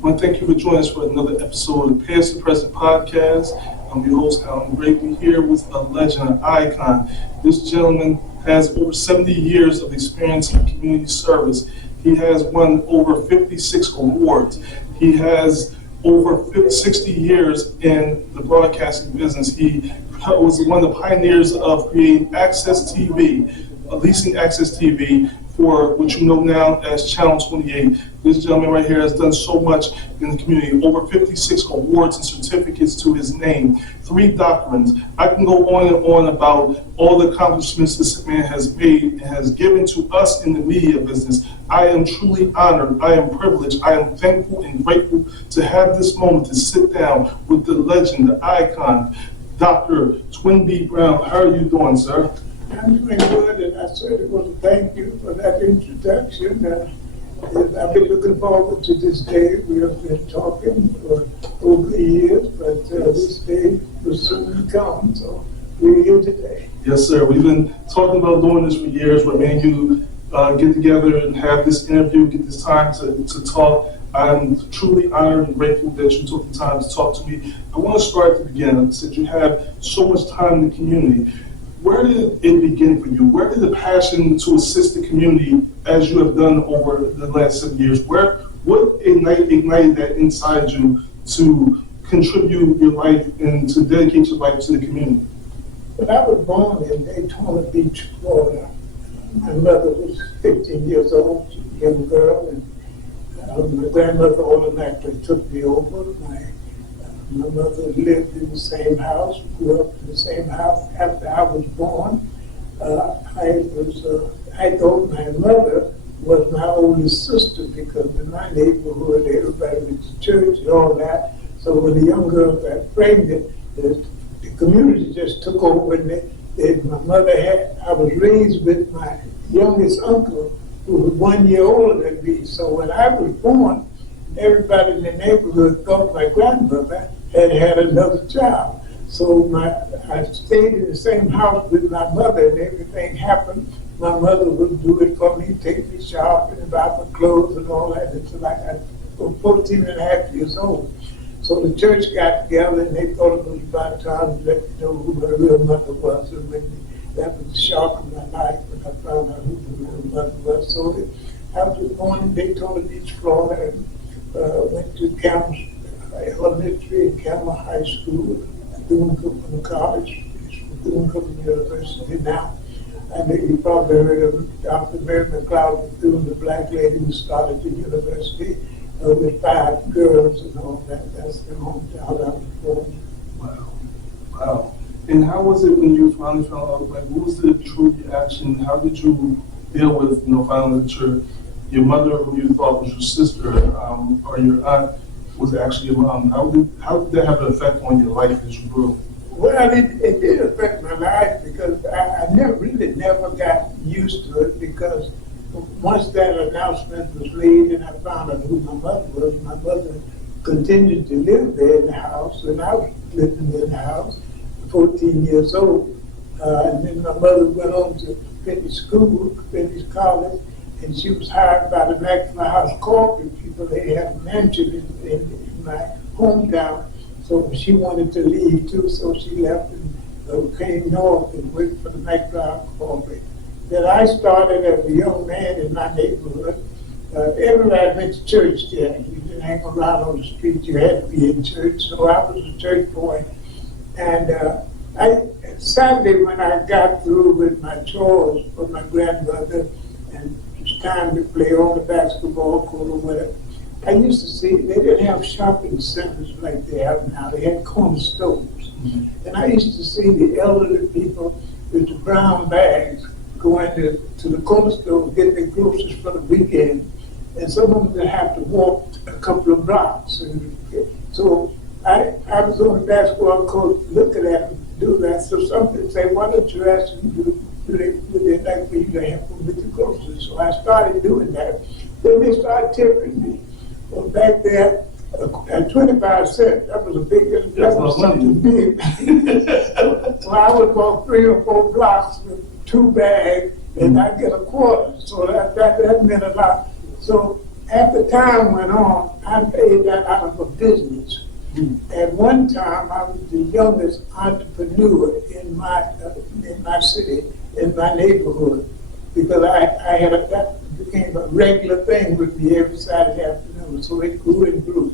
I want to thank you for joining us for another episode of Past the Present Podcast. I'm your host, Alan Brady, here with a legend, an icon. This gentleman has over 70 years of experience in community service. He has won over 56 awards. He has over 60 years in the broadcasting business. He was one of the pioneers of creating Access TV, leasing Access TV for what you know now as Channel 28. This gentleman right here has done so much in the community, over 56 awards and certificates to his name, 3 documents. I can go on and on about all the accomplishments this man has made and has given to us in the media business. I am truly honored, I am privileged, I am thankful and grateful to have this moment to sit down with the legend, the icon, Dr. Twin B. Brown. How are you doing, sir? I'm doing good, and I certainly want to thank you for that introduction. I've been looking forward to this day. We have been talking for over the years, but this day will soon come, so we're here today. Yes, sir. We've been talking about doing this for years, but man, you get together and have this interview, get this time to talk. I'm truly honored and grateful that you took the time to talk to me. I want to start at the beginning. Since you have so much time in the community, where did it begin for you? Where did the passion to assist the community, as you have done over the last 7 years, what ignited that inside you to contribute your life and to dedicate your life to the community? When I was born in Daytona Beach, Florida, my mother was 15 years old, she was a young girl, and my grandmother automatically took me over. My mother lived in the same house, grew up in the same house after I was born. I thought my mother was my older sister because in my neighborhood everybody went to church and all that. So when the young girl got pregnant, the community just took over, and my mother I was raised with my youngest uncle who was 1 year older than me. So when I was born, everybody in the neighborhood thought my grandmother had another child. So I stayed in the same house with my mother, and everything happened. My mother would do it for me, take me shopping and buy my clothes and all that until I was 14 and a half years old. So the church got together and they thought it was about time to let me know who my real mother was. And that was the shock of my life when I found out who the real mother was. So I was born in Daytona Beach, Florida, and went to Campbell Elementary and Campbell High School, Bethune-Cookman College, Bethune-Cookman University now. And you probably heard of Dr. Mary McLeod Bethune, the black lady who started the university with 5 girls and all that. That's the hometown I was born. Wow. And how was it when you finally found out, what was the true reaction? How did you deal with, finding that your mother, who you thought was your sister, or your aunt, was actually your mom? How did that have an effect on your life as you grew? Well, it did affect my life because I never got used to it, because once that announcement was made and I found out who my mother continued to live there in the house, and I was living in the house, 14 years old. And then my mother went on to finish school, finish college, and she was hired by the Maxwell House corporate people. They had a mansion in my hometown. So she wanted to leave too, so she left and came north and worked for the Maxwell House corporate. Then I started as a young man in my neighborhood. Everybody went to church there. You didn't hang around on the street, you had to be in church. So I was a church boy. And Saturday when I got through with my chores for my grandmother, and it was time to play on the basketball court or whatever, I used to see, they didn't have shopping centers like they have now. They had corner stores. Mm-hmm. And I used to see the elderly people with the brown bags going to the corner store, get their groceries for the weekend. And some of them would have to walk a couple of blocks. And so I was on the basketball court looking at them do that. So somebody would say, why don't you ask them, would they like for you to help them with the groceries? So I started doing that. Then they started tipping me. Well, back there, at 25 cents, that was something big. So I would walk 3 or 4 blocks with 2 bags, and I'd get a quarter. So that meant a lot. So After time went on, I made that out of a business. At one time, I was the youngest entrepreneur in my city, in my neighborhood, because that became a regular thing with me every Saturday afternoon. So it grew and grew.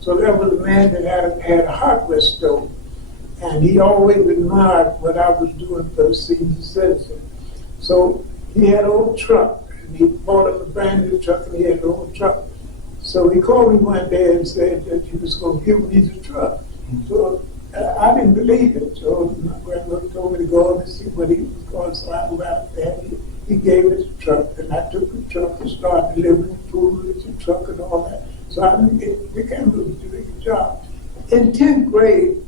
So there was a man that had a hardware store, and he always admired what I was doing for the senior citizen. So he had an old truck, and he bought up a brand new truck, and he had an old truck. So he called me one day and said that he was going to give me the truck. So I didn't believe it. So my grandmother told me to go and see what he was going. So I went out there. He gave me the truck, and I took the truck and started delivering food with the truck and all that. So it became a big job. In 10th grade,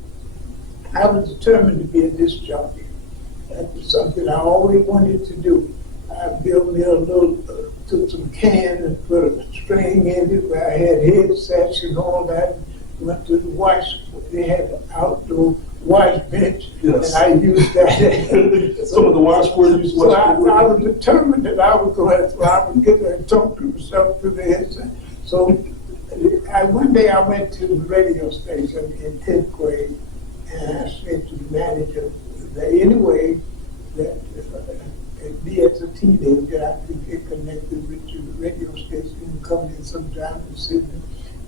I was determined to be a disc jockey. That was something I always wanted to do. I built me a little, took some cans and put a string in it where I had headsets and all that. Went to the wash, they had an outdoor wash bench, yes. And I used that. Some of the washboards. So I was determined that I would go ahead, so I would get there and talk to myself through the headset. So one day I went to the radio station in 10th grade, and I said to the manager that anyway, that me as a teenager, I could get connected with the radio station and come in sometime and sit and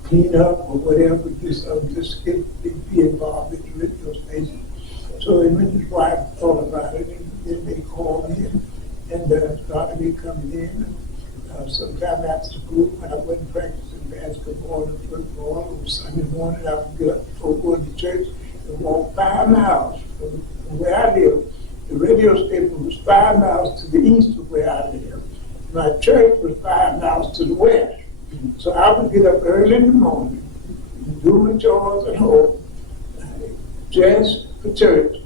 clean up or whatever, just be involved with the radio station. So his wife thought about it, and then they called me and started me coming in. Sometime after school, when I wasn't practicing basketball and football, on Sunday morning I would get up before going to church and walk 5 miles from where I live. The radio station was 5 miles to the east of where I live. My church was 5 miles to the west. So I would get up early in the morning, do my chores at home, dress for church,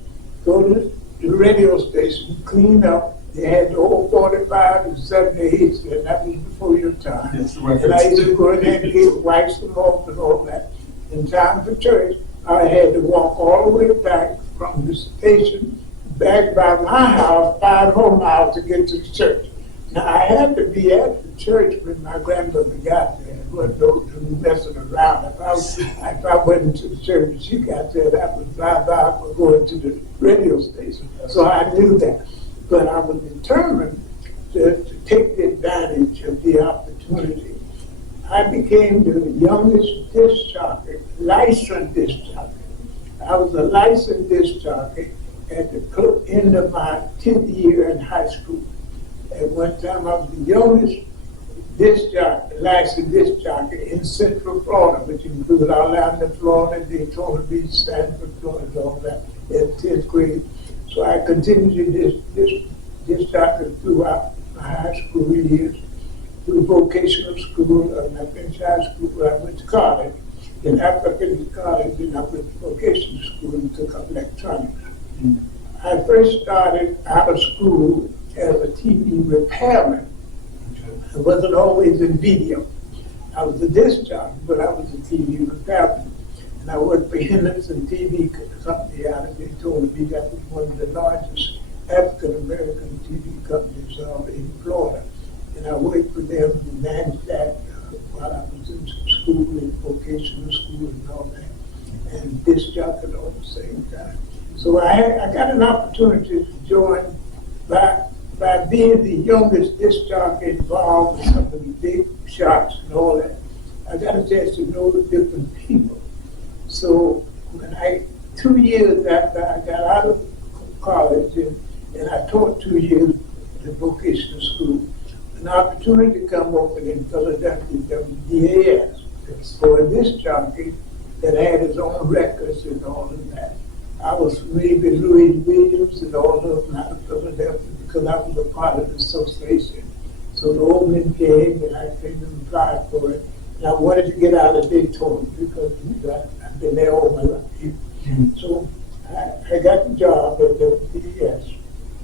go to the radio station, clean up. They had the old 45 and 78s, and that was before your time. Yes, and I used to go in there and get wipes them off and all that. In time for church, I had to walk all the way back from the station back by my house 5 whole miles to get to the church. Now I had to be at the church when my grandmother got there. It wasn't no messing around. If I went to the church and she got there, that was bye-bye for going to the radio station. So I knew that. But I was determined to take the advantage of the opportunity. I became the youngest disc jockey, licensed disc jockey. I was a licensed disc jockey at the end of my 10th year in high school. At one time, I was the youngest disc jockey, licensed disc jockey in Central Florida, which included Orlando, Florida, Daytona Beach, Sanford, Florida, all that, in 10th grade. So I continued disc jockey throughout my high school years, through vocational school, and I finished high school, I went to college. Then after I finished college, then I went to vocational school and took up electronics. I first started out of school as a TV repairman. I wasn't always in video. I was a disc jockey, but I was a TV repairman. And I worked for Henderson TV Company out of Daytona Beach. That was one of the largest African-American TV companies in Florida. And I worked for them and managed that while I was in school, in vocational school and all that, and disc jockeying all at the same time. So I got an opportunity to join by being the youngest disc jockey involved in some of the big shots and all that. I got a chance to know the different people. So when 2 years after I got out of college and I taught 2 years in vocational school, an opportunity come open in Philadelphia, WDAS, for a disc jockey that had his own records and all of that. I was familiar with Louis Williams and all of them out of Philadelphia because I was a part of the association. So the opening came and I came and applied for it. And I wanted to get out of Daytona because I've been there all my life. So I got the job at WDAS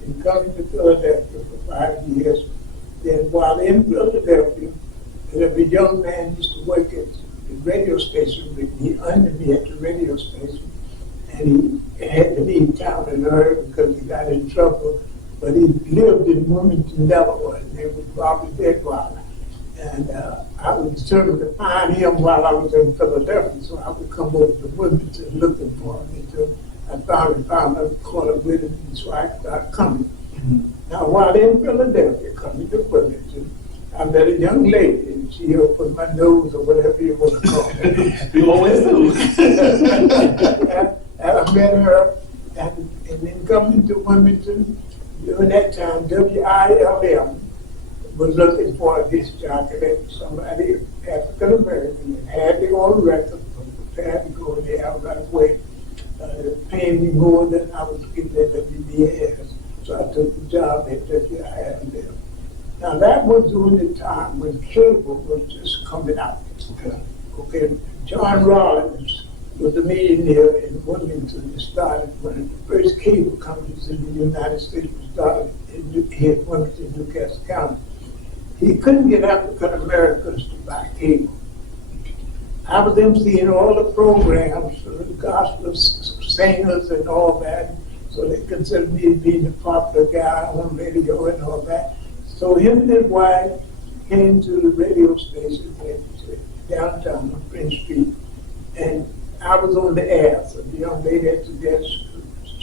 and coming to Philadelphia for 5 years. Then while in Philadelphia, there was a young man used to work at the radio station with me, under me at the radio station. And he had to leave town in a hurry because he got in trouble. But he lived in Wilmington, Delaware, and there was Bobby Bedweiler. And I was determined to find him while I was in Philadelphia, so I would come over to Wilmington looking for him until I finally found I caught up with him, and so I started coming. Now, while in Philadelphia, coming to Wilmington, I met a young lady, and she opened my nose or whatever you want to call it. We always do. And I met her, and then coming to Wilmington, during that time, WILM was looking for a disc jockey, somebody African American, and had to go on record, prepared to go there right away, paying me more than I was getting at WBS. So I took the job at WILM. Now that was during the time when cable was just coming out. Okay. John Rollins was a millionaire in Wilmington. He started one of the first cable companies in the United States. Was started here in Wilmington, Newcastle County. He couldn't get African Americans to buy cable. I was emceeing all the programs for the gospel singers and all that. So they considered me being the popular guy on radio and all that. So him and his wife came to the radio station downtown on Prince Street, and I was on the air. So the young lady had to just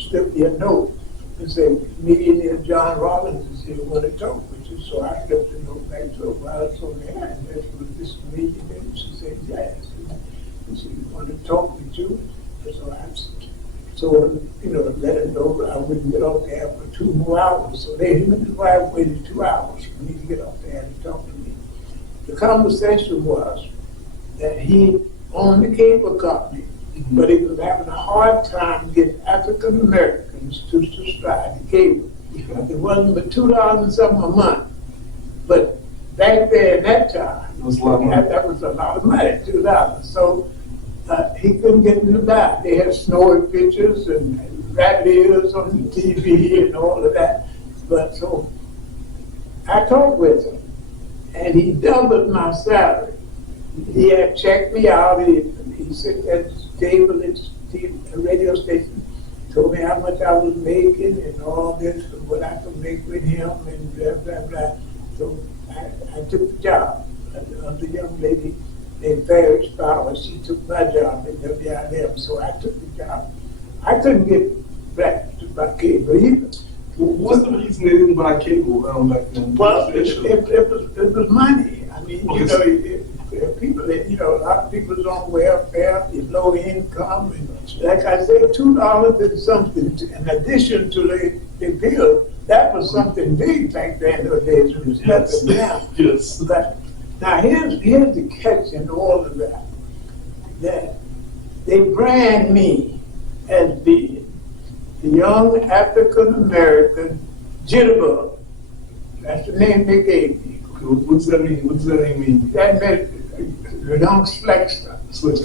slip me a note and say, millionaire John Rollins is here, want to talk with you. So I slipped the note back to her while I was on the air, and that's what this millionaire. She said, yes. And she wanted to talk with you. And so let her know that I wouldn't get off the air for 2 more hours. So him and his wife waited 2 hours for me to get off the air to talk to me. The conversation was that he owned the cable company, but he was having a hard time getting African Americans to subscribe to cable. It wasn't but $2 and something a month. But back there at that time, that was a lot of money, $2. So he couldn't get them to buy. They had snowy pictures and rat ears on the TV and all of that. But so I talked with him, and he doubled my salary. He had checked me out. He said at the table at the radio station, told me how much I was making and all this, and what I could make with him, and blah, blah, blah. So I took the job. The young lady named Paris Power, she took my job at WILM, so I took the job. I couldn't get back to my cable either. What's the reason they didn't buy cable back then? Well, it was money. I mean, people, a lot of people is on welfare, low income, and like I said, $2 and something in addition to the bill. That was something big back then. Those days it was nothing now. Yes. But now here's the catch in all of that. That they brand me as being the young African American jitterbug. That's the name they gave me. What does that mean? What does that name mean? That meant the young Flexter,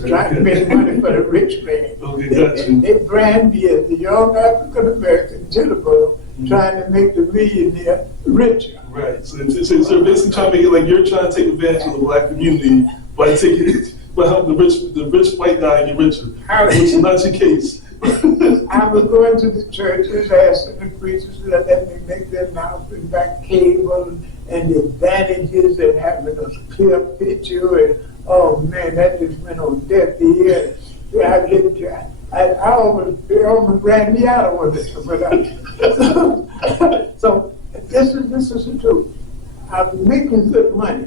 trying to make money for the rich man. Okay, got you. They brand me as the young African American jitterbug, trying to make the millionaire richer. Right. So basically trying to make it like you're trying to take advantage of the black community by helping the rich white guy get richer, which is not your case. I was going to the churches asking the preachers to let me make the announcement about cable and the advantages and having a clear picture, and oh man, that just went on deaf ears. I almost ran me out of it. So this is the truth. I'm making good money,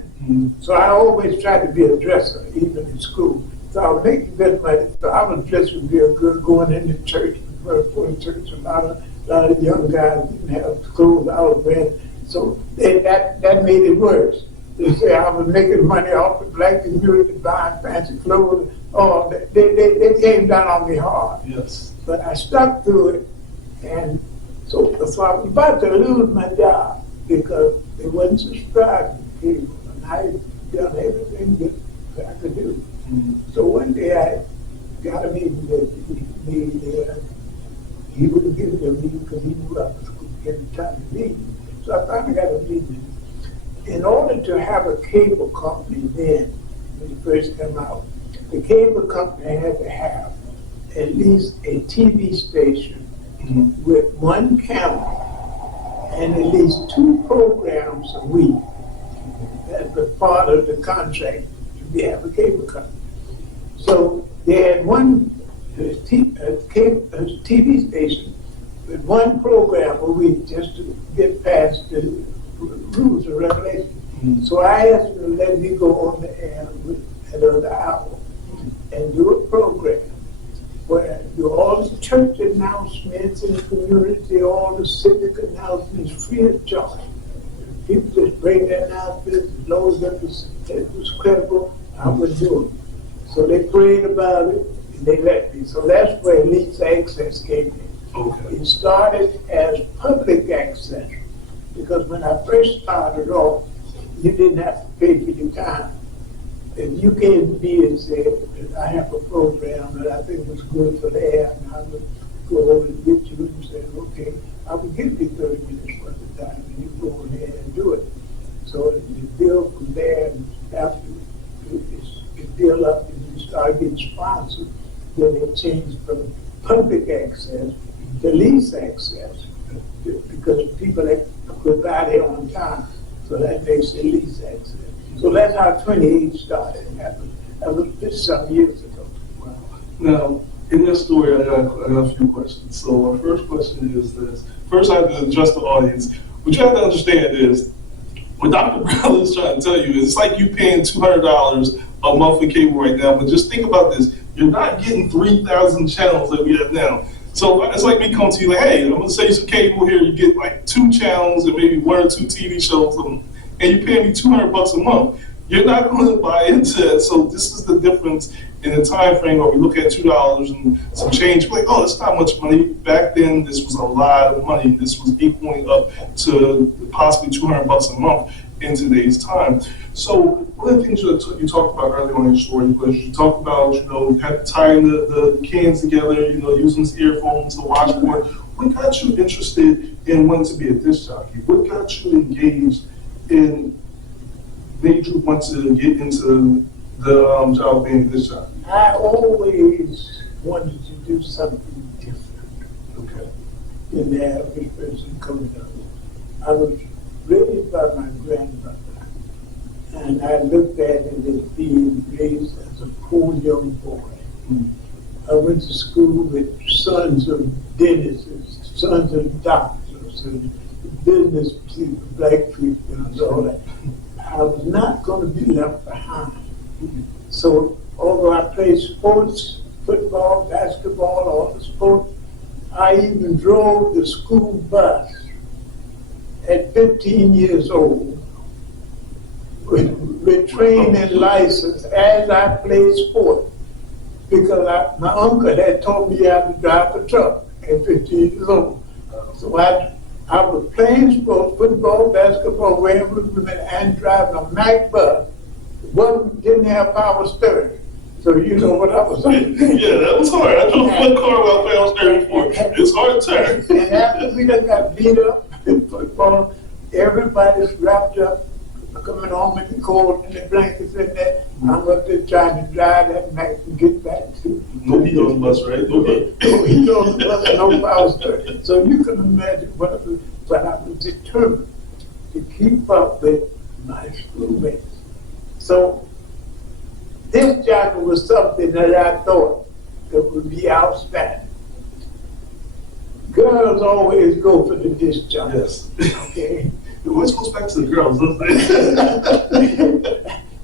so I always tried to be a dresser, even in school. So I was making good money, so I was dressing real good, going into church, for the church. A lot of young guys didn't have clothes I was wearing. So that made it worse. They say I was making money off the black community, buying fancy clothes. Oh, they came down on me hard. Yes. But I stuck through it, and so I was about to lose my job because they wasn't subscribing to cable, and I had done everything that I could do. So one day I got a meeting with me there. He wouldn't give it to me because he knew I was getting time to meet. So I finally got a meeting. In order to have a cable company then, when it first came out, the cable company had to have at least a TV station with 1 camera and at least 2 programs a week. as a part of the contract to have a cable company. So they had one TV station with one program a week just to get past the rules and regulations. Mm-hmm. So I asked them to let me go on the air with another hour and do a program where do all the church announcements in the community, all the civic announcements free of charge. People just bring their announcements as long as it was credible, I would do it. So they prayed about it and they let me. So that's where Lease Access came in. Okay. It started as public access because when I first started off, you didn't have to pay for your time. If you came to me and said, I have a program that I think was good for the air, and I would go over and get you and say, okay, I will give you 30 minutes worth of time, and you go ahead and do it. So you build from there, and after it build up and you start getting sponsored, then it changed from public access to lease access, because people could buy their own time. So that makes it lease access. So that's how 28 started. That was just some years ago. Wow. Now, in this story, I got a few questions. So my first question is this. First, I have to address the audience. What you have to understand is, what Dr. Brown is trying to tell you is it's like you paying $200 a month for cable right now, but just think about this. You're not getting 3,000 channels that we have now. So it's like me coming to you like, hey, I'm gonna sell you some cable here. You get like 2 channels and maybe 1 or 2 TV shows, and you pay me $200 a month. You're not going to buy into that. So this is the difference in the time frame where we look at $2 and some change. We're like, oh, it's not much money. Back then, this was a lot of money. This was equaling up to possibly $200 a month in today's time. So one of the things you talked about earlier on in your story was you talked about, tying the cans together, using these earphones, the washboard. What got you interested in wanting to be a disc jockey? What got you engaged in made you want to get into the job of being a disc jockey? I always wanted to do something different. Okay. Than the average person coming up. I was raised by my grandmother, and I looked at it as being raised as a poor young boy. Mm. I went to school with sons of dentists, sons of doctors, and business people, black people, and all that. I was not going to be left behind. So, although I played sports, football, basketball, all the sports, I even drove the school bus at 15 years old with training license as I played sport, because my uncle had taught me how to drive a truck at 15 years old. So I was playing sports, football, basketball, wherever we went, and driving a Mack bus. Didn't have power steering. So you know what I was saying. Yeah, that was hard. I drove one car without power steering before. It's hard to turn. And after we done got beat up in football, everybody's wrapped up, coming home in the cold and the blankets and that. I'm up there trying to drive that Mack and get back to. No heat on the bus, right? No heat on the bus, no power steering. So you can imagine but I was determined to keep up with my schoolmates. So this jockey was something that I thought that would be outstanding. Girls always go for the disc jockey. Yes. Okay. Which goes back to the girls, doesn't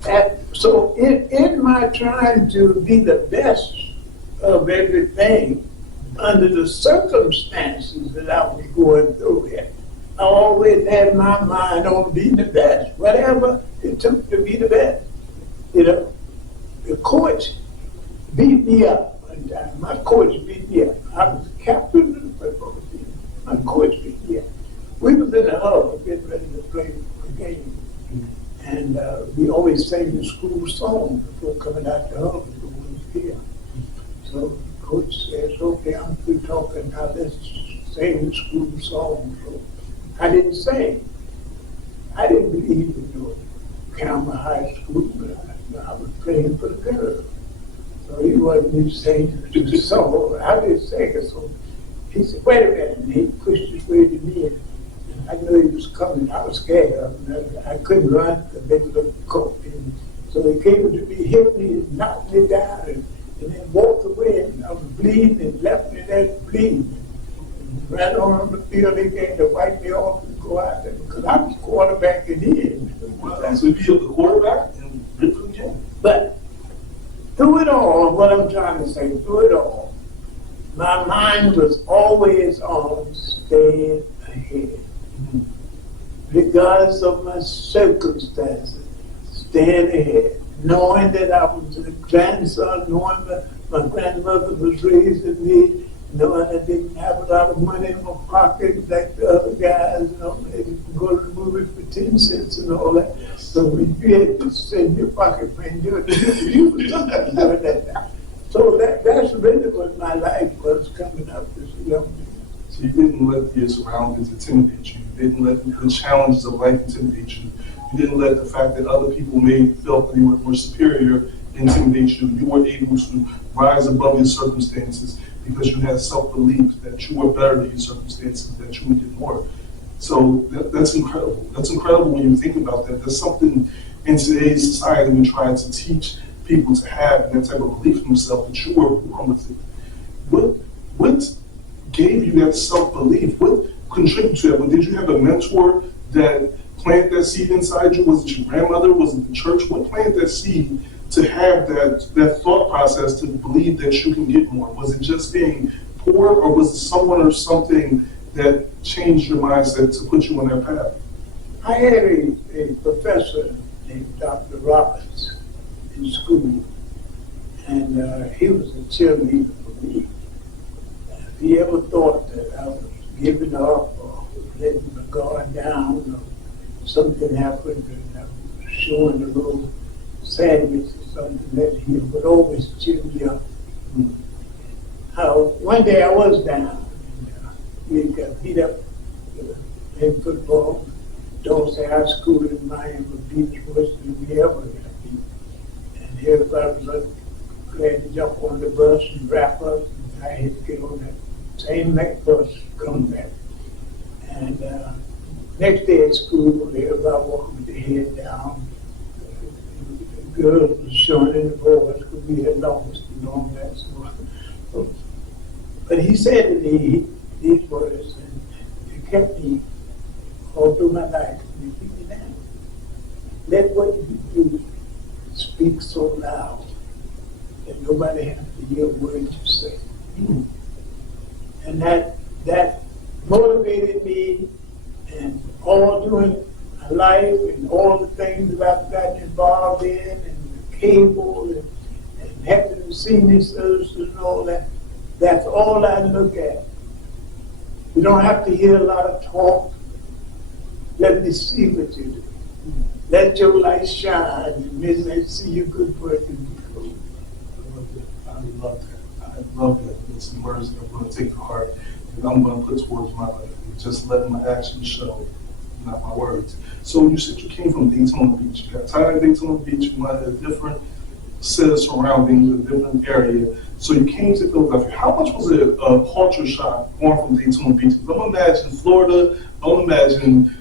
it? So in my trying to be the best of everything, under the circumstances that I was going through it, I always had my mind on being the best, whatever it took to be the best. The coach beat me up one time. My coach beat me up. I was captain of the football team. My coach beat me up. We was in the huddle getting ready to play a game. And we always sang the school song before coming out the huddle for 1 year. So coach says, okay, I'm through talking, now let's sing the school song. So I didn't sing. I didn't believe in doing Calma High School, but I was playing for the girls. So he wasn't even singing the song. I didn't sing it. So he said, wait a minute. And he pushed his way to me. And I knew he was coming. I was scared of him. I couldn't run because big little coat. And so he came to me, hit me, and knocked me down, and then walked away, and I was bleeding and left me there bleeding. And right on the field, they came to wipe me off and go out there because I was quarterbacking in. Wow. So you be the quarterback and rip for the game. But through it all, what I'm trying to say, through it all, my mind was always on staying ahead. Regardless of my circumstances, staying ahead. Knowing that I was a grandson, knowing that my grandmother was raising me, knowing I didn't have a lot of money in my pocket like the other guys, you know, maybe go to the movie for 10 cents and all that. So when you had to send your pocket money, you were something doing that. So that's really what my life was coming up as a young man. So you didn't let your surroundings intimidate you. You didn't let the challenges of life intimidate you. You didn't let the fact that other people may felt that you were more superior intimidate you. You were able to rise above your circumstances because you had self-belief that you were better than your circumstances, that you would get more. So that's incredible. That's incredible when you think about that. There's something in today's society we try to teach people to have that type of belief in themselves that you were born with it. What gave you that self-belief? What contributed to that? Well, did you have a mentor that planted that seed inside you? Was it your grandmother? Was it the church? What planted that seed to have that thought process to believe that you can get more? Was it just being poor, or was it someone or something that changed your mindset to put you on that path? I had a professor named Dr. Roberts in school, and he was a cheerleader for me. If he ever thought that I was giving up or letting my guard down or something happened and I was showing a little sandwich or something, that he would always cheer me up. One day I was down, and we got beat up in football. Dawson High School in Miami beat worse than we ever got beat. And everybody was glad to jump on the bus and wrap up, and I had to get on that same Mac bus come back. And next day at school, everybody walking with their head down. The girls were showing in the boys because we had lost and all that. So, but he said to me these words, and it kept me all through my life. And keep me down. Let what you do speak so loud that nobody has to hear words you say. And that motivated me, and all during my life and all the things that I've gotten involved in, and the cable and having the senior services and all that, that's all I look at. You don't have to hear a lot of talk. Let me see what you do. Let your light shine, and men may see your good work and be cool. I love that. I love that. It's some words that I'm going to take to heart and I'm going to put towards my life. Just letting my actions show, not my words. So you said you came from Daytona Beach. You got tired of Daytona Beach. You wanted a different set of surroundings, a different area. So you came to Philadelphia. How much was it a culture shock going from Daytona Beach? Don't imagine Florida. Don't imagine,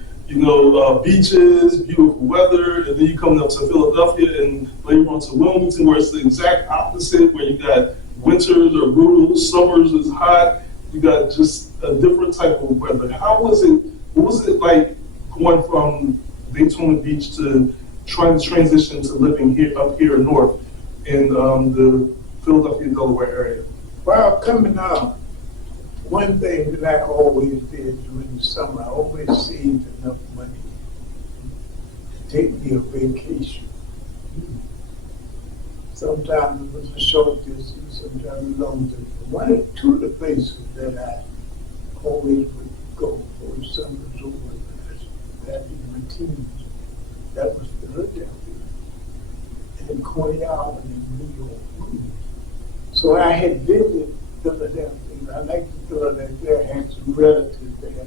beaches, beautiful weather, and then you come up to Philadelphia and later on to Wilmington, where it's the exact opposite, where you got winters are brutal, summers is hot, you got just a different type of weather. How was it, what was it like going from Daytona Beach to trying to transition to living up here north in the Philadelphia, Delaware area? Well, coming up, one thing that I always did during the summer, I always saved enough money to take me a vacation. Sometimes it was a short distance, sometimes a long distance. Two of the places that I always would go for the summers over back in my teens, that was Philadelphia and Coney Island in New York. So I had visited Philadelphia. I liked Philadelphia. I had some relatives there.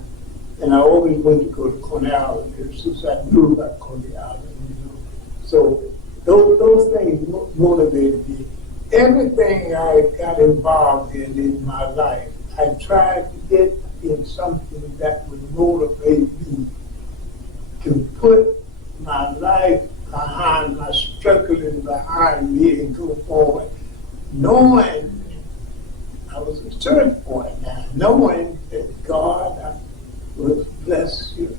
And I always went to go to Coney Island since I knew about Coney Island. So those things motivated me. Everything I got involved in my life, I tried to get in something that would motivate me to put my life knowing I was a church boy now, knowing that God would bless you,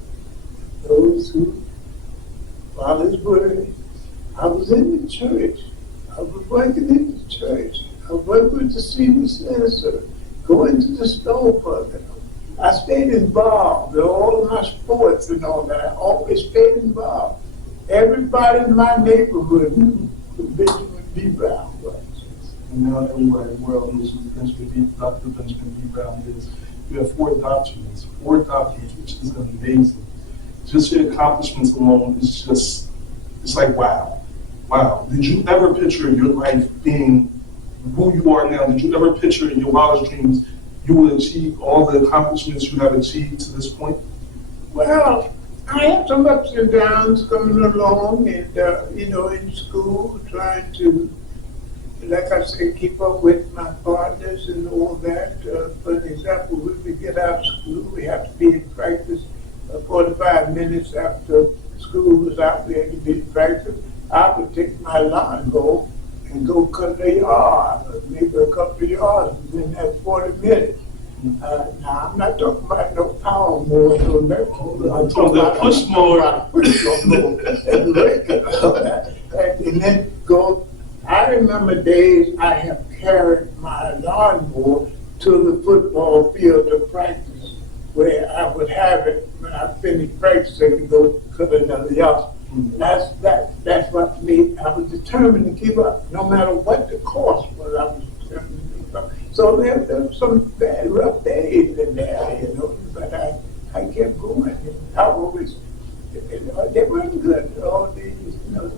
those who follow His word. I was in the church. I was working in the church. I worked with the senior citizen, going to the stove program. I stayed involved in all of my sports and all that. I always stayed involved. Everybody in my neighborhood knew who Benjamin B. Brown was. And now everybody in the world knows who Dr. Benjamin B. Brown is. You have four doctorates, which is amazing. Just your accomplishments alone is just, it's like, wow. Wow. Did you ever picture your life being who you are now? Did you ever picture in your wildest dreams you would achieve all the accomplishments you have achieved to this point? Well, I had some ups and downs coming along and, in school, trying to, like I said, keep up with my partners and all that. For example, when we get out of school, we have to be in practice 45 minutes after school was out. We had to be in practice. I would take my lawnmower and go cut the yard, maybe a couple of yards within that 40 minutes. Now, I'm not talking about no power mower, no electrical. I'm talking about push mower. And then go. I remember days I have carried my lawnmower to the football field to practice, where I would have it when I finished practice and go cut another yard. That's what made. I was determined to keep up, no matter what the cost was. I was determined to keep up. So there were some bad, rough days in there, but I kept going. I always, they weren't good all these,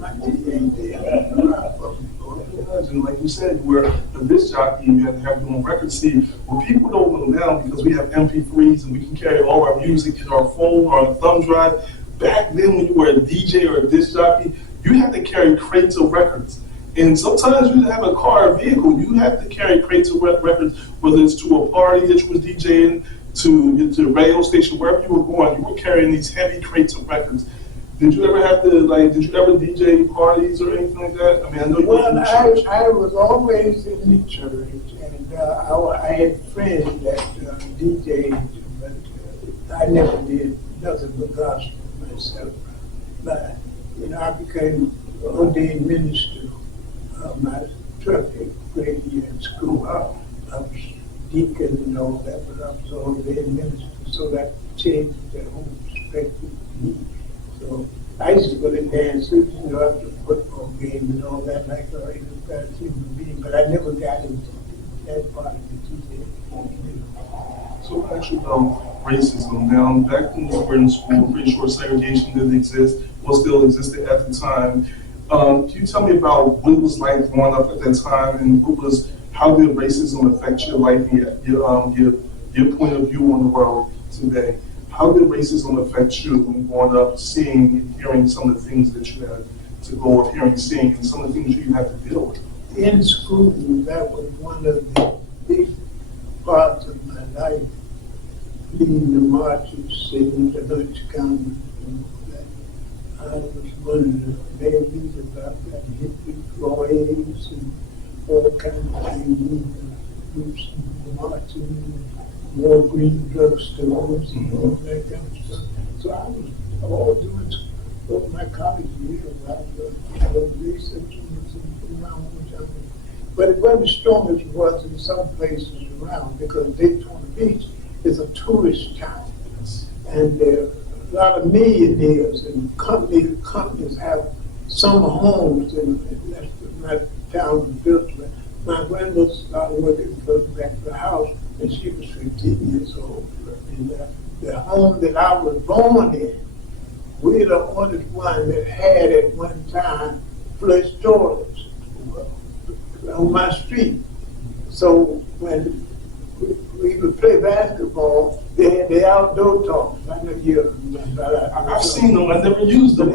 my teenage days. And like you said, you were a disc jockey and you had to have your own record. See, what people don't know now, because we have MP3s and we can carry all our music in our phone or on a thumb drive. Back then, when you were a DJ or a disc jockey, you had to carry crates of records. And sometimes you didn't have a car or vehicle. You had to carry crates of records, whether it's to a party that you were DJing, to the radio station, wherever you were going, you were carrying these heavy crates of records. Did you ever have to, did you ever DJ parties or anything like that? I mean, I know you were in the church. I was always in the church, and I had friends that DJed, but I never did nothing but gospel myself. But, I became an ordained minister of my traffic grade year in school. I was deacon and all that, but I was ordained minister, so that changed the whole perspective to me. So I used to go to dances, after the football game and all that, like I got a human being, but I never got into that part of the DJ. So actually about racism. Now, back when we were in school, I'm pretty sure segregation did exist, or still existed at the time. Can you tell me about what it was like growing up at that time, and how did racism affect your life and your point of view on the world today? How did racism affect you when growing up, seeing and hearing some of the things that you had to go of hearing, seeing, and some of the things you had to deal with? In school, that was one of the big parts of my life, leading the marches, singing the lunch counters, and all that. I was one of the main leaders out there, hippie employees and all kinds of things, groups marching, more green drugstores and all that kind of stuff. So I was all doing over my college years. I was researching in my own time. But it wasn't as strong as it was in some places around, because Daytona Beach is a tourist town. And there are a lot of millionaires and companies have summer homes, and that's my town was built with. My grandmother started working for back to the house, and she was 15 years old. And the home that I was born in, we're the only one that had at one time flush toilets on my street. So when we would play basketball, they had the outdoor toilets. I know you remember. I've seen them, I never used them.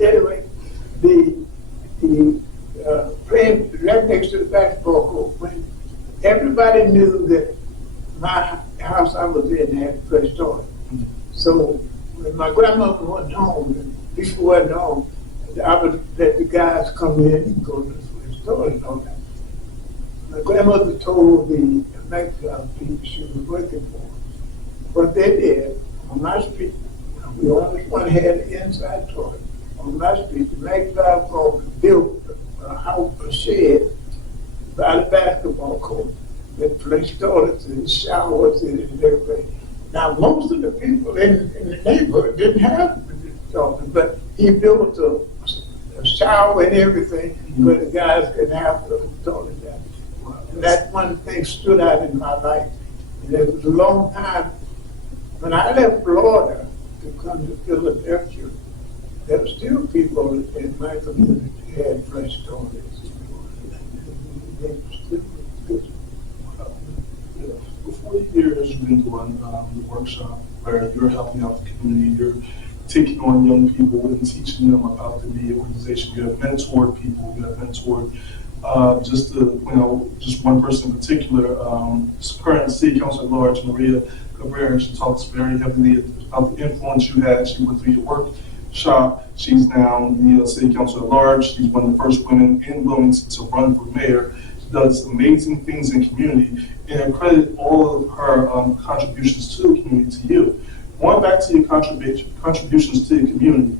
Anyway, the playing right next to the basketball court, when everybody knew that my house I was in had a fresh toilet. So when my grandmother wasn't home and people wasn't home, I would let the guys come in and go to the fresh toilet and all that. My grandmother told the Mexican people she was working for. What they did, on my street, we always one had an inside toilet. On my street, the Mexican folk built a house, a shed by the basketball court that placed toilets and showers in it and everything. Now, most of the people in the neighborhood didn't have toilets, but he built a shower and everything where the guys could have the toilet down. And that one thing stood out in my life. And it was a long time. When I left Florida to come to Philadelphia, there were still people in my community who had flush toilets. They were still good. For 40 years, you've been doing the workshop where you're helping out the community. You're taking on young people and teaching them about the organization. You have mentored people. You have mentored just one person in particular, current city council at large, Maria Cabrera. She talks very heavily about the influence you had. She went through your workshop. She's now the city council at large. She's one of the first women in Wilmington to run for mayor. She does amazing things in community, and I credit all of her contributions to the community to you. Going back to your contributions to the community,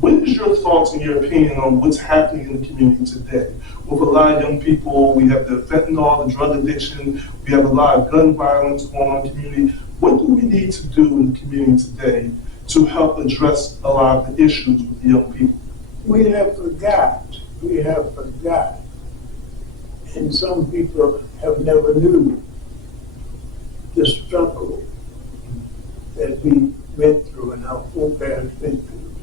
what is your thoughts and your opinion on what's happening in the community today? With a lot of young people, we have the fentanyl, the drug addiction, we have a lot of gun violence going on in the community. What do we need to do in the community today to help address a lot of the issues with the young people? We have forgot. And some people have never knew the struggle that we went through and our forebears went through,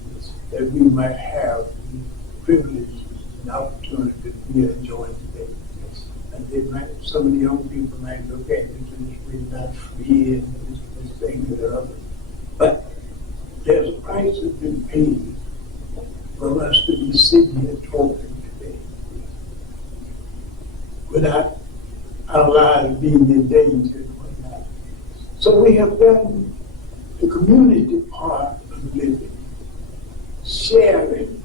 that we might have the privileges and opportunities we are enjoying today. And some of the young people might look at it as we're not free and this thing and the other. But there's a price that's been paid for us to be sitting here talking today without our lives being endangered and whatnot. So we have done the community part of living, sharing.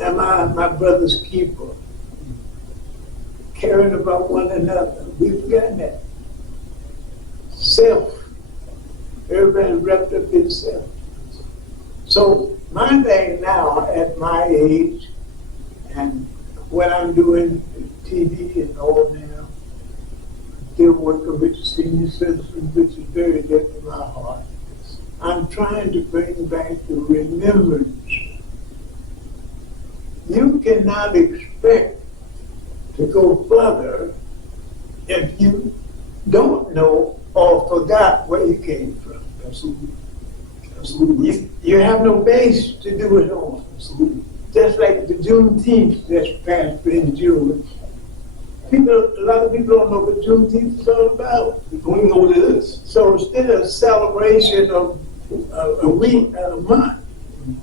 Am I my brother's keeper? Caring about one another. We've forgotten that. Self. Everybody's wrapped up in self. So my thing now at my age and what I'm doing TV and all now, still working with senior citizens, which is very dear to my heart. I'm trying to bring back the remembrance. You cannot expect to go further if you don't know or forgot where you came from. Absolutely. Absolutely. You have no base to do it on. Absolutely. Just like the Juneteenth that's passed in June. A lot of people don't know what Juneteenth is all about. They don't even know what it is. So instead of celebration of a week and a month,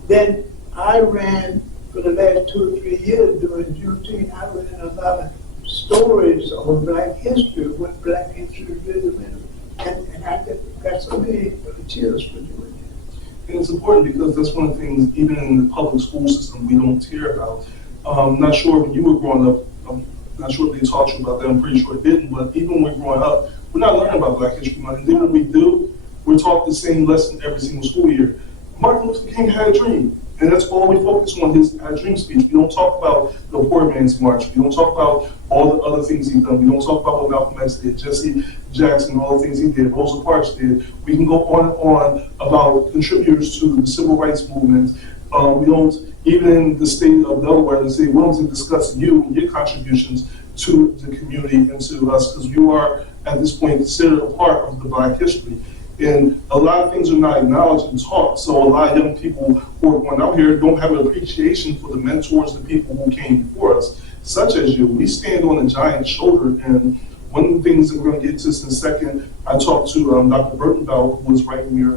then I ran for the last 2 or 3 years during Juneteenth. I ran a lot of stories on Black history, what Black history really meant. And I got so many cheers for doing that. And it's important because that's one of the things, even in the public school system, we don't hear about. I'm not sure when you were growing up, I'm not sure if they taught you about that, I'm pretty sure it didn't, but even when we're growing up, we're not learning about Black History Month. And then when we do, we're taught the same lesson every single school year. Martin Luther King had a dream, and that's all we focus on, his dream speech. We don't talk about the Poor Man's March. We don't talk about all the other things he's done. We don't talk about what Malcolm X did, Jesse Jackson, all the things he did, Rosa Parks did. We can go on and on about contributors to the civil rights movement. We don't, even in the state of Delaware, the state of Wilmington, discuss you and your contributions to the community and to us, because you are, at this point, considered a part of the Black history. And a lot of things are not acknowledged and taught. So a lot of young people who are going out here don't have an appreciation for the mentors, the people who came before us, such as you. We stand on a giant shoulder, and one of the things that we're going to get to this in a second, I talked to Dr. Burtonbell, who was writing your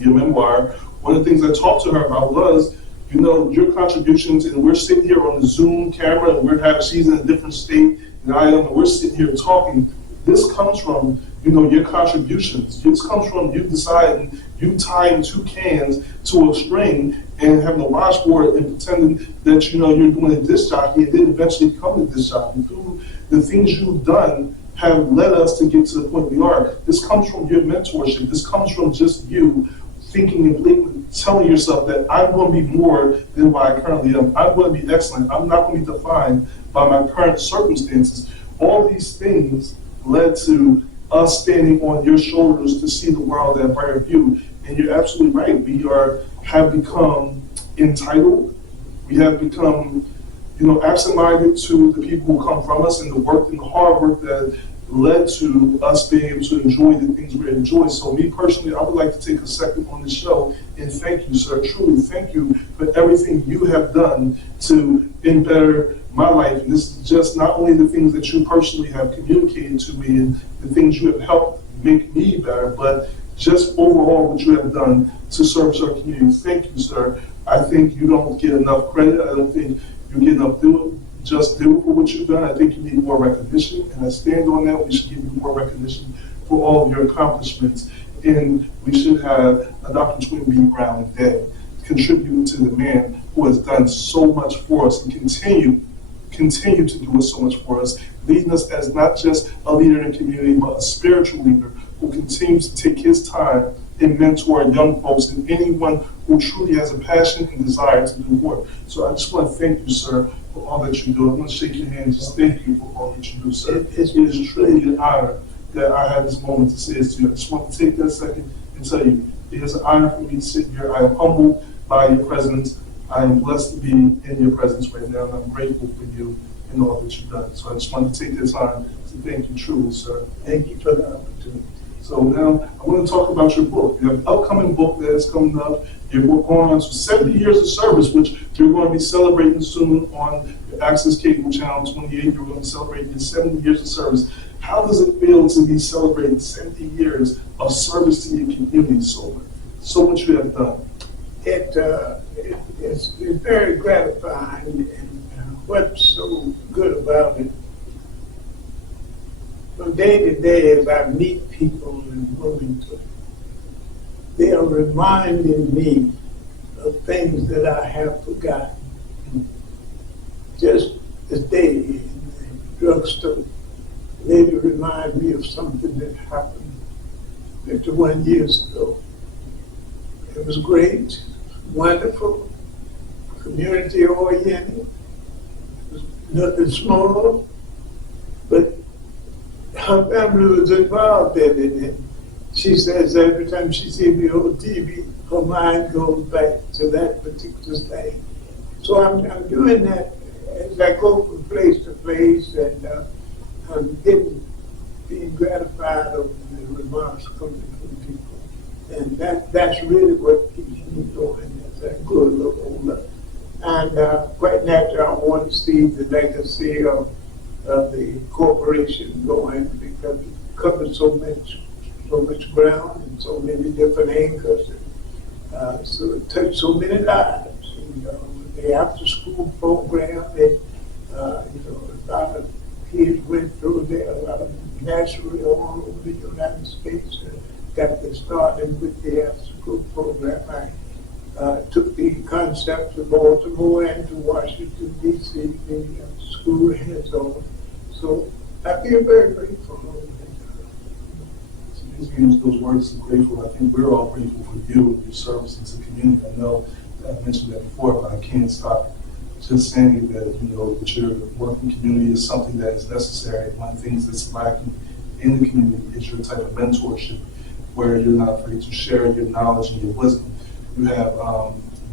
memoir. One of the things I talked to her about was, you know, your contributions, and we're sitting here on the Zoom camera, and she's in a different state than I am, and we're sitting here talking. This comes from your contributions. This comes from you deciding, you tying two cans to a string and having a washboard and pretending that you're doing a disc jockey and then eventually become a disc jockey. Through the things you've done have led us to get to the point we are. This comes from your mentorship. This comes from just you thinking and blatantly telling yourself that I'm going to be more than what I currently am. I'm going to be excellent. I'm not going to be defined by my current circumstances. All these things led to us standing on your shoulders to see the world at a brighter view. And you're absolutely right. We have become entitled. We have become, absent-minded to the people who come from us and the work and the hard work that led to us being able to enjoy the things we enjoy. So me personally, I would like to take a second on the show and thank you, sir. Truly, thank you for everything you have done to better my life. And this is just not only the things that you personally have communicated to me and the things you have helped make me better, but just overall what you have done to service our community. Thank you, sir. I think you don't get enough credit. I don't think you get enough due for what you've done. I think you need more recognition, and I stand on that. We should give you more recognition for all of your accomplishments. And we should have a Dr. Twin B. Brown Day contributing to the man who has done so much for us and continue to do so much for us, leading us as not just a leader in the community, but a spiritual leader who continues to take his time and mentor young folks and anyone who truly has a passion and desire to do more. So I just want to thank you, sir, for all that you do. I want to shake your hand and just thank you for all that you do, sir. It is truly an honor that I have this moment to say this to you. I just want to take that second and tell you, it is an honor for me to sit here. I am humbled by your presence. I am blessed to be in your presence right now, and I'm grateful for you and all that you've done. So I just want to take this time to thank you truly, sir. Thank you for the opportunity. So now I want to talk about your book. You have an upcoming book that is coming up. You're going on to 70 years of service, which you're going to be celebrating soon on your Access Cable Channel 28. You're going to celebrate your 70 years of service. How does it feel to be celebrating 70 years of service to your community? So much you have done. It's very gratifying, and what's so good about it, from day to day as I meet people in Wilmington, they are reminding me of things that I have forgotten. Just today in the drugstore, they remind me of something that happened 51 years ago. It was great, wonderful, community oriented. It was nothing small, but her family was involved in it. She says every time she sees me on TV, her mind goes back to that particular thing. So I'm doing that as I go from place to place, and I'm being gratified over the remarks coming from people. And that's really what keeps me going as I grow a little older. And quite naturally, I want to see the legacy of the corporation going, because it covers so much ground and so many different angles. So it touched so many lives. The after-school program that a lot of kids went through there, a lot of them naturally all over the United States got their started with the after-school program. I took the concept to Baltimore and to Washington, D.C., the school heads on. So I feel very grateful. You use those words of grateful. I think we're all grateful for you and your service to the community. I know I mentioned that before, but I can't stop just saying that, that your working community is something that is necessary. One of the things that's lacking in the community is your type of mentorship, where you're not afraid to share your knowledge and your wisdom. You have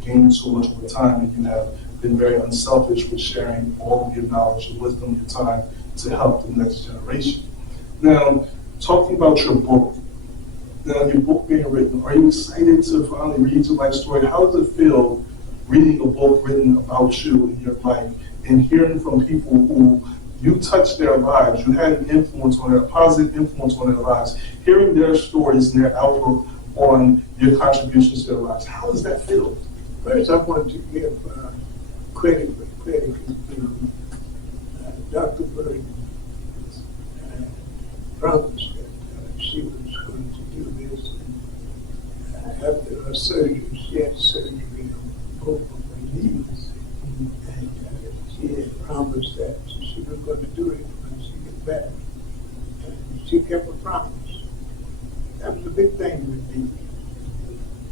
gained so much over time, and you have been very unselfish with sharing all of your knowledge, your wisdom, your time to help the next generation. Now, talking about your book, your book being written, are you excited to finally read your life story? How does it feel reading a book written about you and your life and hearing from people who you touched their lives, you had an influence on their, a positive influence on their lives, hearing their stories and their outlook on your contributions to their lives? How does that feel? First, I want to give credit where credit is due. Dr. Burton promised that she was going to do this. And after her surgery, she had surgery on both of her knees. And she had promised that she was going to do it when she got back. And she kept her promise. That was a big thing with me.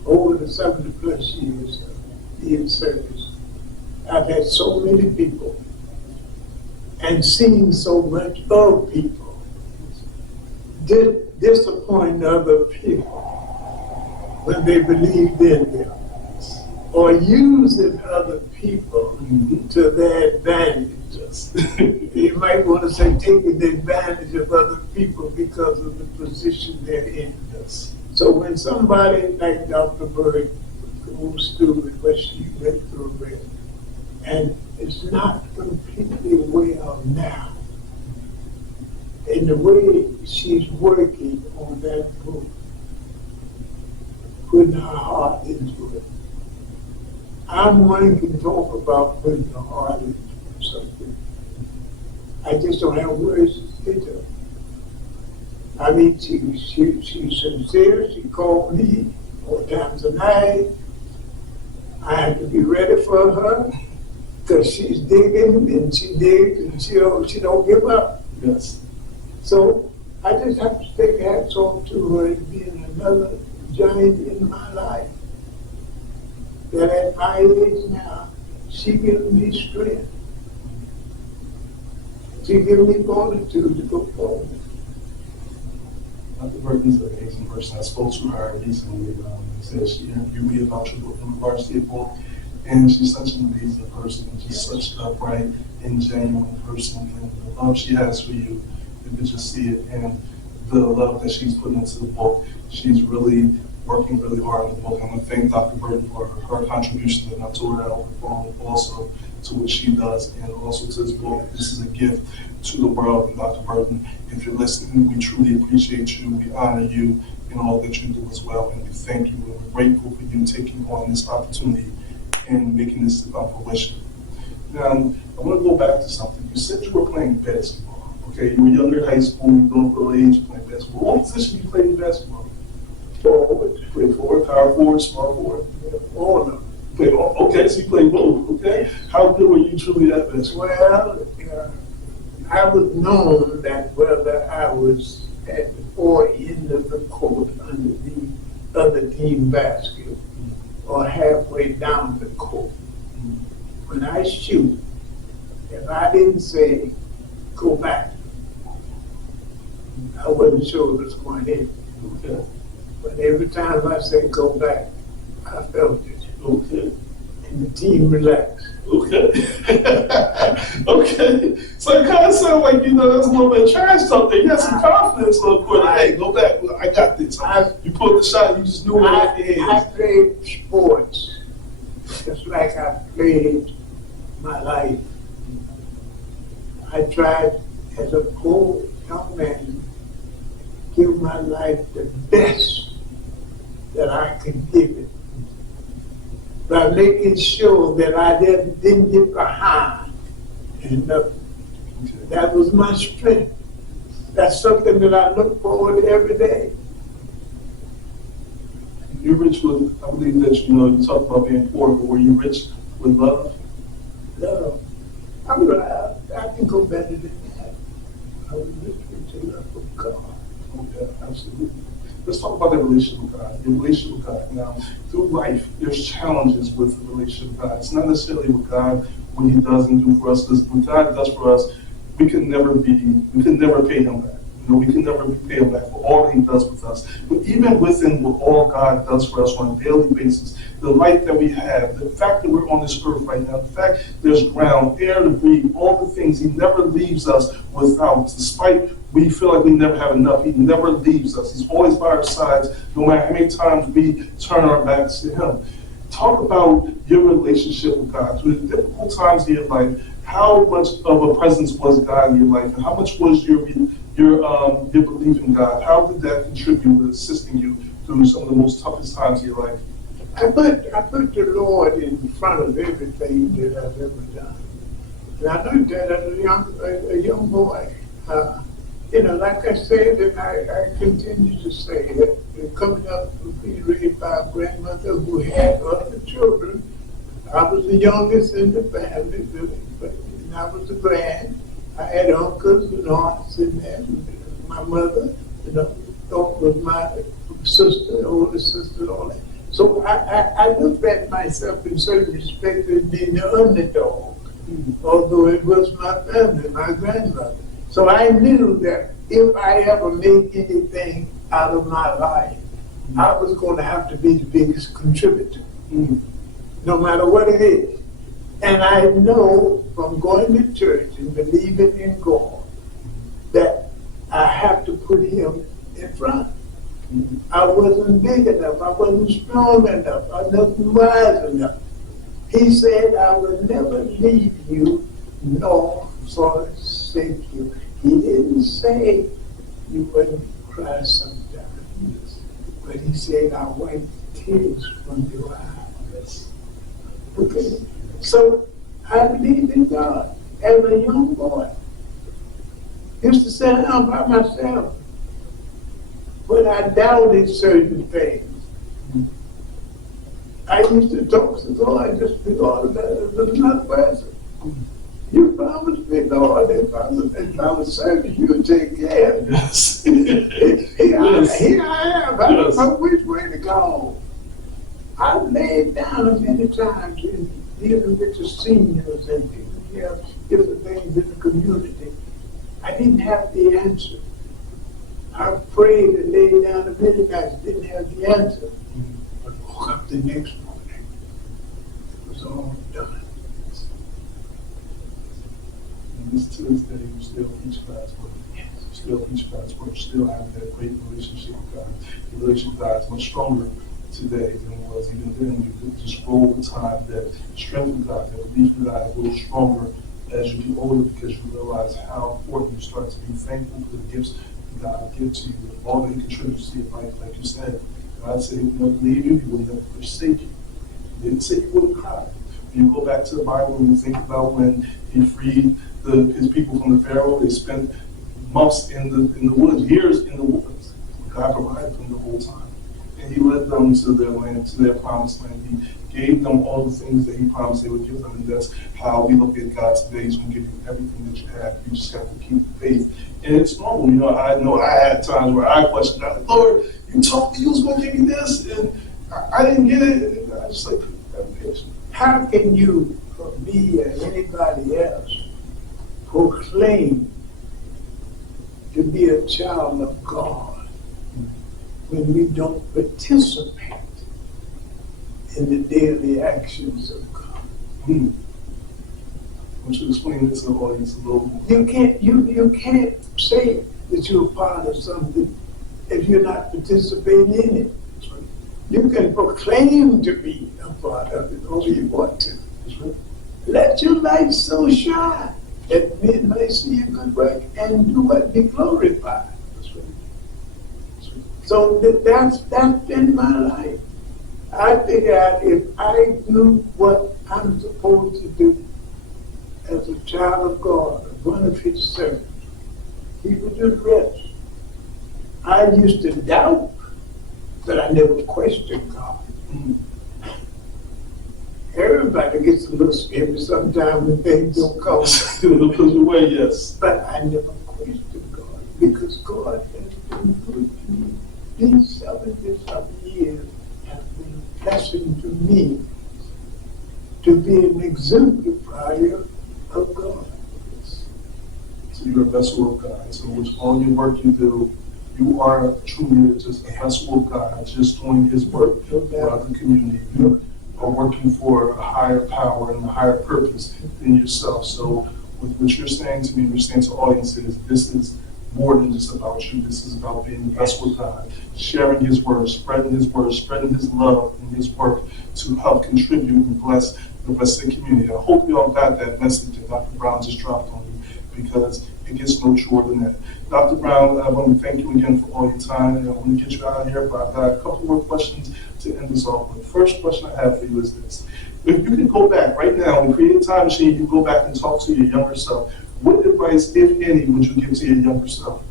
Over the 70 plus years of being service, I've had so many people and seen so much of people disappoint other people when they believed in them, or using other people to their advantage. You might want to say taking advantage of other people because of the position they're in. So when somebody like Dr. Bird goes through what she went through with, and it's not completely well now, in the way she's working on that book, putting her heart into it. I'm one who can talk about putting her heart into something. I just don't have words to say to her. I mean, she's sincere. She called me 4 times a night. I have to be ready for her because she's digging and she digs and she don't give up. Yes. So I just have to take hats off to her as being another giant in my life. That at my age now, she gives me strength. She gives me fortitude to go forward. Dr. Burton's an amazing person. I spoke to her recently. Said she interviewed me about your book in regards to your book, and she's such an amazing person, just such a bright and genuine person, and the love she has for you, you can just see it, and the love that she's put into the book. She's really working really hard on the book. I'm going to thank Dr. Burton for her contribution, and I told her that over the phone also to what she does, and also to this book. This is a gift to the world, and Dr. Burton, if you're listening, we truly appreciate you. We honor you in all that you do as well, and we thank you, and we're grateful for you taking on this opportunity and making this fruition. Now, I want to go back to something. You said you were playing basketball. Okay, you were younger in high school, you were going age playing basketball. What position you played in basketball? Forward. You played forward, power forward, small forward? All of them. Okay, so you played both, okay? How good were you truly at basketball? Well, I was known that whether I was at the far end of the court under the other team basket or halfway down the court, when I shoot, if I didn't say, go back, I wasn't sure it was going in. Okay. But every time I said, go back, I felt it. Okay. And the team relaxed. Okay. Okay. So it kind of sounds like, there's a little bit of trash talk there. You had some confidence on the court. Hey, go back. I got this. You pulled the shot, you just knew it off your hands. I played sports just like I played my life. I tried as a poor young man to give my life the best that I could give it, by making sure that I didn't get behind in nothing. That was my strength. That's something that I look forward to every day. You're rich with, I believe that, you talked about being poor, but were you rich with love? Love. I can go better than that. I was rich with the love of God. Okay, absolutely. Let's talk about the relationship with God. Your relationship with God. Now, through life, there's challenges with the relationship with God. It's not necessarily with God, what He does and do for us, because what God does for us, we can never pay Him back. We can never pay Him back for all that He does with us. But even within what all God does for us on a daily basis, the life that we have, the fact that we're on this earth right now, the fact there's ground, air to breathe, all the things He never leaves us without. Despite we feel like we never have enough, He never leaves us. He's always by our sides, no matter how many times we turn our backs to Him. Talk about your relationship with God. Through the difficult times in your life, how much of a presence was God in your life, and how much was your belief in God? How did that contribute with assisting you through some of the most toughest times in your life? I put the Lord in front of everything that I've ever done. And I learned that as a young boy. You know, like I said, and I continue to say that coming up with being raised by a grandmother who had other children, I was the youngest in the family, but I was the grand. I had uncles and aunts and that. My mother, you know, was my sister, older sister, all that. So I looked at myself in certain respects as being the underdog, although it was my family, my grandmother. So I knew that if I ever made anything out of my life, I was going to have to be the biggest contributor, no matter what it is. And I know from going to church and believing in God that I have to put Him in front. I wasn't big enough, I wasn't strong enough, I wasn't wise enough. He said, I will never leave you nor forsake you. He didn't say you wouldn't cry sometimes, but he said, I'll wipe the tears from your eyes. Okay? So I believed in God as a young boy. Used to sit down by myself, but I doubted certain things. I used to talk to God, just to God, that's not present. You promised me, Lord, if I was serving, you would take care of me. Yes. Here I am. I don't know which way to go. I've laid down many times in dealing with the seniors and different things in the community. I didn't have the answer. I prayed and laid down many nights, didn't have the answer. But woke up the next morning. It was all done. To this day, you still preach God's word. Yes. You still preach God's word. You still have that great relationship with God. The relationship with God is much stronger today than it was even then. You could just roll with time that strength of God, that belief in God will grow stronger as you get older because you realize how important you start to be thankful for the gifts God gives to you and all that He contributes to your life. Like you said, God said He would never leave you, He would never forsake you. He didn't say you wouldn't cry. When you go back to the Bible and you think about when He freed His people from the Pharaoh, they spent months in the woods, years in the woods. God provided them the whole time. And He led them to their land, to their promised land. He gave them all the things that He promised He would give them. And that's how we look at God today. He's going to give you everything that you have. You just have to keep the faith. And it's normal. I know I had times where I questioned God, like, Lord, you told me you was going to give me this, and I didn't get it. And I just like, how can you, or me, or anybody else, proclaim to be a child of God when we don't participate in the daily actions of God? I want you to explain this to the audience a little more. You can't say that you're a part of something if you're not participating in it. You can proclaim to be a part of it all you want to. Let your light so shine that men may see your good work and do what? Be glorified. So that's been my life. I figure out if I do what I'm supposed to do as a child of God, one of His servants, He will do the rest. I used to doubt, but I never questioned God. Everybody gets a little scared sometimes when things don't come. It'll push away, yes. But I never questioned God because God has been good to me. These 70-something years have been a blessing to me to be an exemplifier of God. So you're a vessel of God. So with all your work you do, you are truly just a vessel of God, just doing His work throughout the community. You are working for a higher power and a higher purpose than yourself. So with what you're saying to me, you're saying to audiences, this is more than just about you. This is about being a vessel of God, sharing His word, spreading His love and His work to help contribute and bless the rest of the community. I hope you all got that message that Dr. Brown just dropped on you, because it gets no truer than that. Dr. Brown, I want to thank you again for all your time, and I want to get you out of here, but I've got a couple more questions to end this off with. The first question I have for you is this. If you could go back right now and create a time machine, you go back and talk to your younger self, what advice, if any, would you give to your younger self?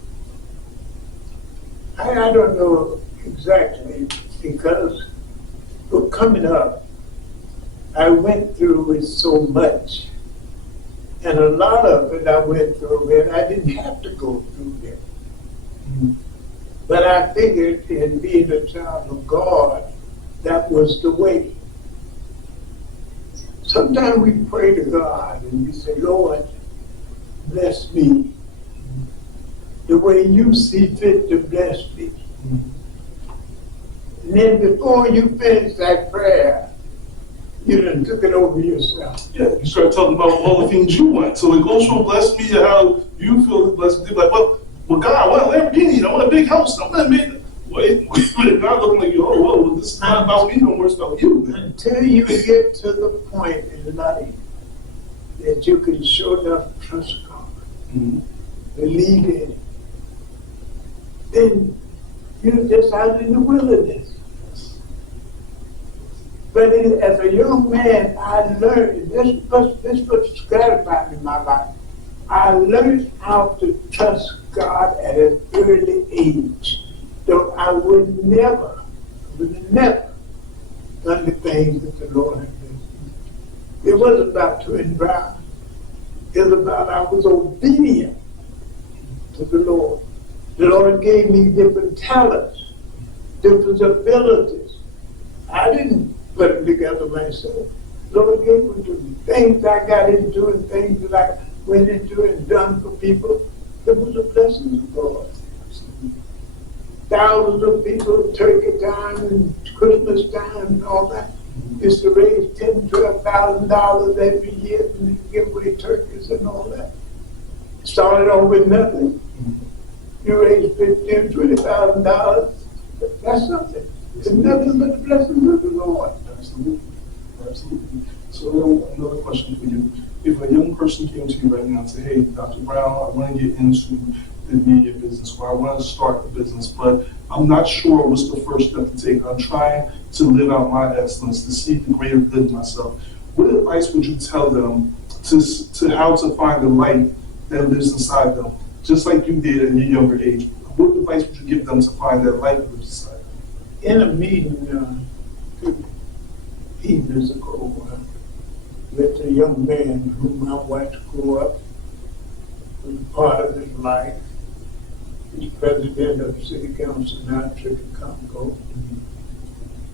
I don't know exactly because coming up, I went through it so much. And a lot of it I went through and I didn't have to go through it. But I figured in being a child of God, that was the way. Sometimes we pray to God and we say, Lord, bless me the way you see fit to bless me. And then before you finish that prayer, you done took it over yourself. Yeah, you start talking about all the things you want. So it goes from bless me to how you feel blessed. They're like, well, God, I want a Lamborghini, I want a big house, I want a big. Wait, not looking like you. Oh, whoa, this is not about me, no more, it's about you. Until you get to the point in life that you can sure enough trust God, believe in it, then you're just out in the wilderness. But as a young man, I learned, this was gratifying in my life. I learned how to trust God at an early age. Though I would have never done the things that the Lord had done. It wasn't about turning brown. It was about I was obedient to the Lord. The Lord gave me different talents, different abilities. I didn't put them together myself. The Lord gave them to me. Things I got into and things that I went into and done for people, it was a blessing of God. Thousands of people, turkey time and Christmas time and all that, used to raise $10,000, $12,000 every year and give away turkeys and all that. Started off with nothing. You raise $15,000, $20,000. That's something. It's nothing but the blessings of the Lord. Absolutely. Absolutely. So another question for you. If a young person came to you right now and said, hey, Dr. Brown, I want to get into the media business, or I want to start a business, but I'm not sure what's the first step to take. I'm trying to live out my excellence, to see the greater good in myself. What advice would you tell them to how to find the light that lives inside them, just like you did in your younger age? What advice would you give them to find that light that lives inside them? In a meeting 2 evenings ago with a young man whom my wife grew up, was part of his life. He's president of the City Council now, City Congo.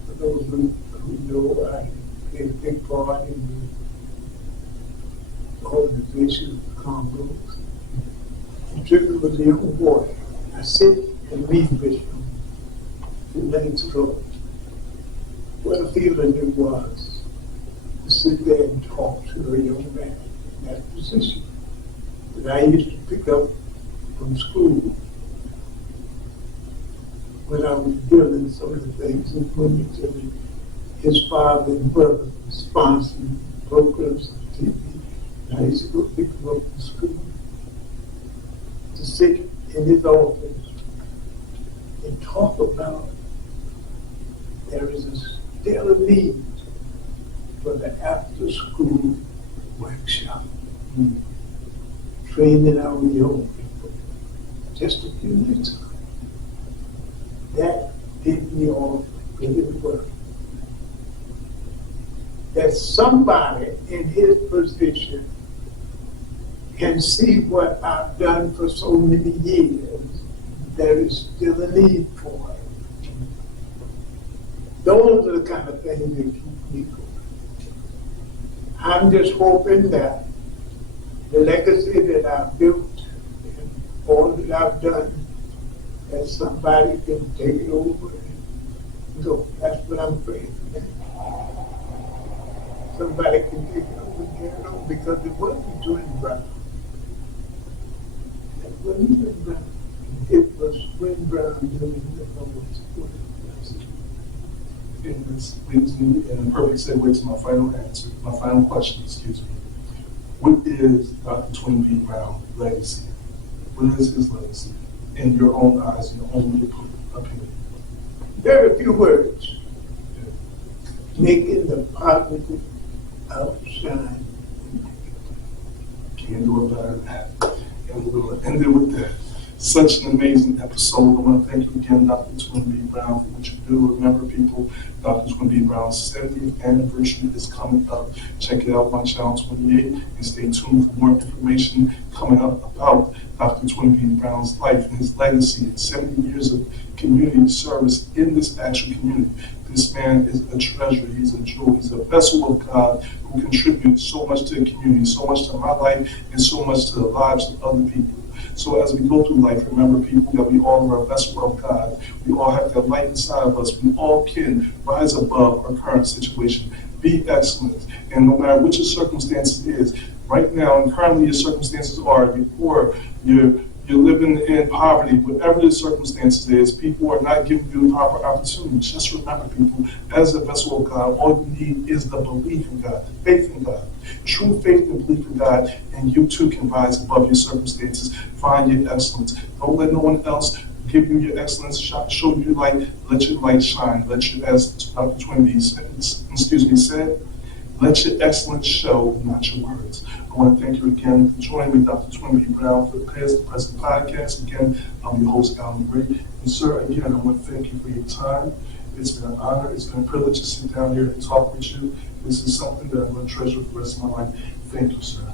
For those who know, I played a big part in the organization of the Congo. Trigger was a young boy. I sit and meet with him 2 nights ago. What a feeling it was to sit there and talk to a young man in that position that I used to pick up from school when I was doing some of the things in Bloomington. His father and brother sponsored programs on TV. And I used to go pick him up from school to sit in his office and talk about there is still a need for the after-school workshop, training our young people. Just a few minutes ago. That did me off in the work. That somebody in his position can see what I've done for so many years. There is still a need for it. Those are the kind of things that keep me going. I'm just hoping that the legacy that I've built and all that I've done, that somebody can take it over and go. That's what I'm praying for. Somebody can take it over and carry it on, because it wasn't Twin Brown. It wasn't Twin Brown. It was Twin Brown doing the Lord's work. And this leads me in a perfect segue to my final answer, my final question, excuse me. What is Dr. Twin B. Brown's legacy? What is his legacy in your own eyes, in your own opinion? Very few words. Making the positive outshine. Can't do it better than that. And we're going to end it with that. Such an amazing episode. I want to thank you again, Dr. Twin B. Brown, for what you do. Remember, people, Dr. Twin B. Brown's 70th anniversary is coming up. Check it out on Channel 28 and stay tuned for more information coming up about Dr. Twin B. Brown's life and his legacy and 70 years of community service in this actual community. This man is a treasure. He's a jewel. He's a vessel of God who contributes so much to the community, so much to my life, and so much to the lives of other people. So as we go through life, remember, people, that we all are a vessel of God. We all have that light inside of us. We all can rise above our current situation. Be excellent. And no matter what your circumstances is, right now and currently your circumstances are, you're poor, you're living in poverty, whatever the circumstances is, people are not giving you the proper opportunities. Just remember, people, as a vessel of God, all you need is the belief in God, the faith in God. True faith and belief in God, and you too can rise above your circumstances. Find your excellence. Don't let no one else give you your excellence, show you your light. Let your light shine. Let your, as Dr. Twin B said, let your excellence show, not your words. I want to thank you again for joining me, Dr. Twin B. Brown, for the Past the Present podcast. Again, I'm your host, Alan Gray. And sir, again, I want to thank you for your time. It's been an honor. It's been a privilege to sit down here and talk with you. This is something that I'm going to treasure for the rest of my life. Thank you, sir.